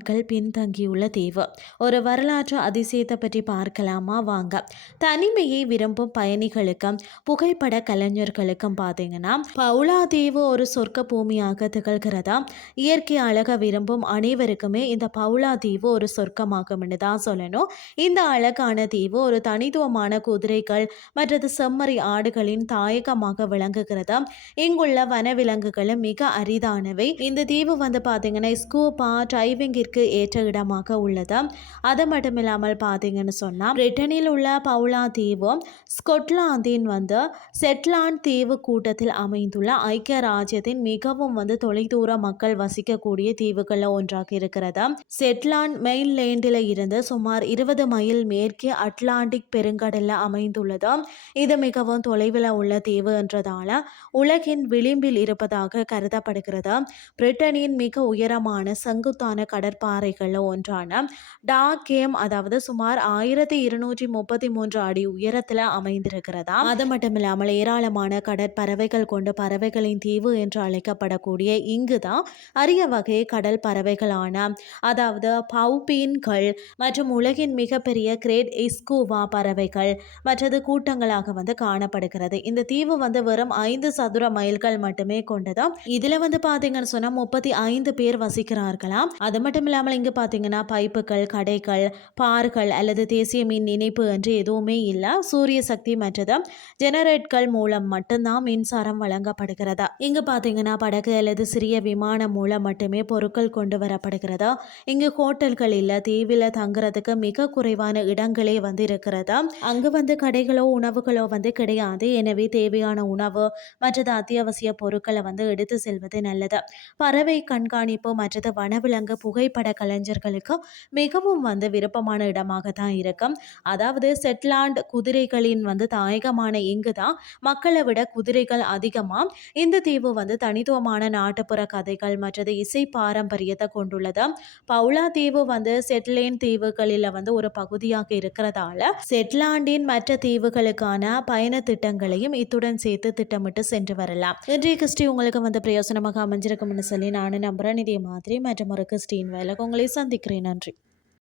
நாட்கள் பின்தங்கியுள்ள தீவு. ஒரு வரலாற்று அதிசயத்தை பற்றி பார்க்கலாமா வாங்க. தனிமையை விரும்பும் பயணிகளுக்கும் புகைப்பட கலைஞர்களுக்கும் பார்த்தீங்கன்னா பவுலா தீவு ஒரு சொர்க்க பூமியாக திகழ்கிறதா. இயற்கை அழக விரும்பும் அனைவருக்குமே இந்த பவுலா தீவு ஒரு சொர்க்கமாகும்னு தான் சொல்லணும். இந்த அழகான தீவு ஒரு தனித்துவமான குதிரைகள் மற்றது செம்மறி ஆடுகளின் தாயகமாக விளங்குகிறதா. இங்குள்ள வனவிலங்குகளும் மிக அரிதானவை. இந்த தீவு வந்து பார்த்தீங்கன்னா ஸ்கூபா டைவிங்கிற்கு ஏற்ற இடமாக உள்ளது. அது மட்டும் இல்லாமல் பார்த்தீங்கன்னு சொன்னால் பிரிட்டனில் உள்ள பவுலா தீவு ஸ்கொட்லாந்தின் வந்து செட்லாண்ட் தீவு கூட்டத்தில் அமைந்துள்ள ஐக்கிய ராஜ்யத்தின் மிகவும் வந்து தொலைதூர மக்கள் வசிக்கக்கூடிய தீவுகளில் ஒன்றாக இருக்கிறது. செட்லாண்ட் மெயின்லேண்டில் இருந்து சுமார் 20 மைல் மேற்கே அட்லாண்டிக் பெருங்கடலில் அமைந்துள்ளது. இது மிகவும் தொலைவில் உள்ள தீவு என்றதால உலகின் விளிம்பில் இருப்பதாக கருதப்படுகிறது. பிரிட்டனின் மிக உயரமான செங்குத்தான கடற்பாறைகளில் ஒன்றான டாகேம் அதாவது சுமார் 1233 அடி உயரத்தில் அமைந்திருக்கிறதா. அது மட்டும் இல்லாமல் ஏராளமான கடற்பறவைகள் கொண்ட பறவைகளின் தீவு என்று அழைக்கப்படக்கூடிய இங்குதான் அரிய வகை கடல் பறவைகளான அதாவது பவுபீன்கள் மற்றும் உலகின் மிகப்பெரிய கிரேட் இஸ்கூவா பறவைகள் மற்றது கூட்டங்களாக வந்து காணப்படுகிறது. இந்த தீவு வந்து வெறும் 5 சதுர மைல்கள் மட்டுமே கொண்டது. இதுல வந்து பாத்தீங்கன்னு சொன்னா 35 பேர் வசிக்கிறார்களாம். அது மட்டும் இல்லாமல் இங்கு பாத்தீங்கன்னா பைப்புகள், கடைகள், பார்கள் அல்லது தேசிய மின் இணைப்பு என்று எதுவுமே இல்லை. சூரிய சக்தி மற்றது ஜெனரேட்கள் மூலம் மட்டும்தான் மின்சாரம் வழங்கப்படுகிறது. இங்கு பாத்தீங்கன்னா படகு அல்லது சிறிய விமானம் மூலம் மட்டுமே பொருட்கள் கொண்டு வரப்படுகிறது. இங்கு ஹோட்டல்கள் இல்ல. தீவில தங்குறதுக்கு மிக குறைவான இடங்களே வந்து இருக்கிறது. அங்கு வந்து கடைகளோ உணவுகளோ வந்து கிடையாது. எனவே தேவையான உணவு மற்றது அத்தியாவசிய பொருட்களை வந்து எடுத்து செல்வது நல்லது. பறவை கண்காணிப்பு மற்றது வனவிலங்கு புகைப்பட கலைஞர்களுக்கு மிகவும் வந்து விருப்பமான இடமாக தான் இருக்கும். அதாவது செட்லாண்ட் குதிரைகளின் வந்து தாயகமான இங்கு தான் மக்களை விட குதிரைகள் அதிகமா. இந்த தீவு வந்து தனித்துவமான நாட்டுப்புற கதைகள் மற்றது இசை பாரம்பரியத்தை கொண்டுள்ளது. பவுலா தீவு வந்து செட்லேண்ட் தீவுகளில் வந்து ஒரு பகுதியாக இருக்கிறதால செட்லாண்டின் மற்ற தீவுகளுக்கான பயண திட்டங்களையும் இத்துடன் சேர்த்து திட்டமிட்டு சென்று வரலாம். இன்றைய கிறிஸ்டி உங்களுக்கு வந்து பிரயோசனமாக அமைஞ்சிருக்கும்னு சொல்லி நானும் நம்புறேன். இதே மாதிரி மற்றும் ஒரு கிறிஸ்டின் வேலை உங்களை சந்திக்கிறேன். நன்றி.